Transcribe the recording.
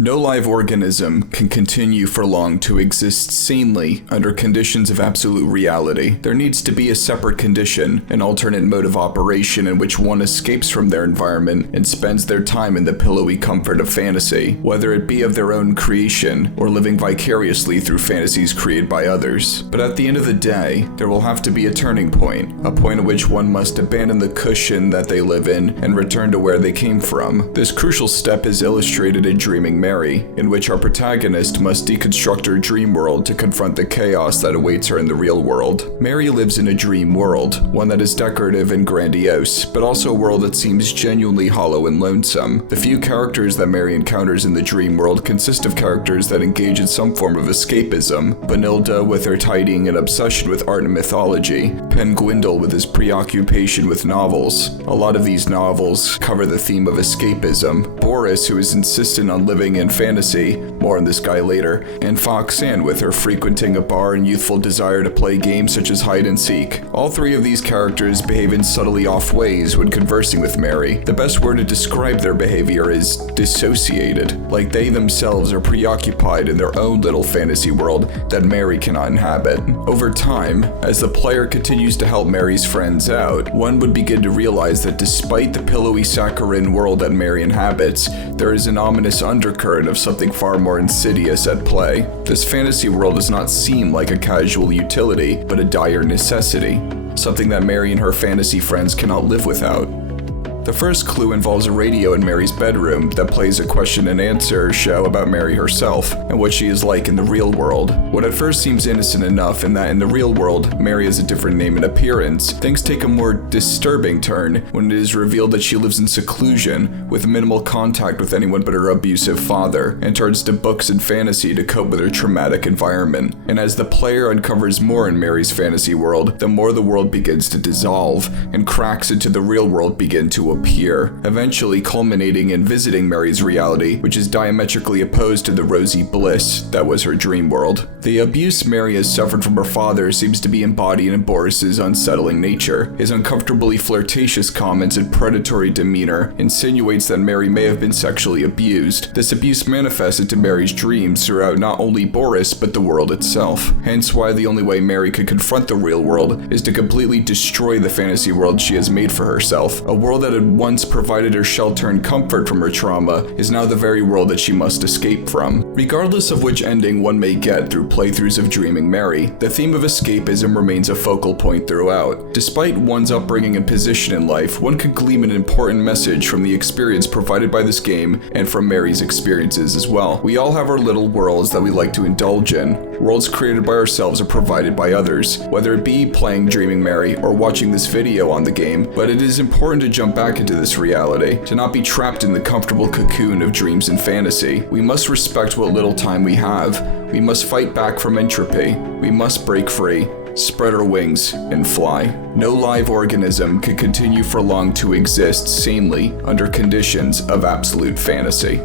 No live organism can continue for long to exist sanely under conditions of absolute reality. There needs to be a separate condition, an alternate mode of operation in which one escapes from their environment and spends their time in the pillowy comfort of fantasy, whether it be of their own creation or living vicariously through fantasies created by others. But at the end of the day, there will have to be a turning point, a point at which one must abandon the cushion that they live in and return to where they came from. This crucial step is illustrated in Dreaming Mary, in which our protagonist must deconstruct her dream world to confront the chaos that awaits her in the real world. Mary lives in a dream world, one that is decorative and grandiose, but also a world that seems genuinely hollow and lonesome. The few characters that Mary encounters in the dream world consist of characters that engage in some form of escapism. Benilda with her tidying and obsession with art and mythology, Penguindle with his preoccupation with novels. A lot of these novels cover the theme of escapism. Boris, who is insistent on living in fantasy, more on this guy later, and Foxanne with her frequenting a bar and youthful desire to play games such as hide and seek. All three of these characters behave in subtly off ways when conversing with Mary. The best word to describe their behavior is dissociated, like they themselves are preoccupied in their own little fantasy world that Mary cannot inhabit. Over time, as the player continues to help Mary's friends out, one would begin to realize that despite the pillowy saccharine world that Mary inhabits, there is an ominous undercurrent of something far more insidious at play. This fantasy world does not seem like a casual utility, but a dire necessity, something that Mary and her fantasy friends cannot live without. The first clue involves a radio in Mary's bedroom that plays a question and answer show about Mary herself and what she is like in the real world. What at first seems innocent enough in that in the real world, Mary has a different name and appearance, things take a more disturbing turn when it is revealed that she lives in seclusion with minimal contact with anyone but her abusive father and turns to books and fantasy to cope with her traumatic environment. And as the player uncovers more in Mary's fantasy world, the more the world begins to dissolve and cracks into the real world begin to appear, eventually culminating in visiting Mary's reality, which is diametrically opposed to the rosy bliss that was her dream world. The abuse Mary has suffered from her father seems to be embodied in Boris's unsettling nature. His uncomfortably flirtatious comments and predatory demeanor insinuates that Mary may have been sexually abused. This abuse manifests into Mary's dreams throughout not only Boris, but the world itself. Hence why the only way Mary could confront the real world is to completely destroy the fantasy world she has made for herself. A world that had once provided her shelter and comfort from her trauma is now the very world that she must escape from. Regardless of which ending one may get through playthroughs of Dreaming Mary, the theme of escapism remains a focal point throughout. Despite one's upbringing and position in life, one can glean an important message from the experience provided by this game and from Mary's experiences as well. We all have our little worlds that we like to indulge in. Worlds created by ourselves or provided by others, whether it be playing Dreaming Mary or watching this video on the game, but it is important to jump back into this reality, to not be trapped in the comfortable cocoon of dreams and fantasy. We must respect what little time we have. We must fight back from entropy. We must break free, spread our wings, and fly. No live organism can continue for long to exist sanely under conditions of absolute fantasy.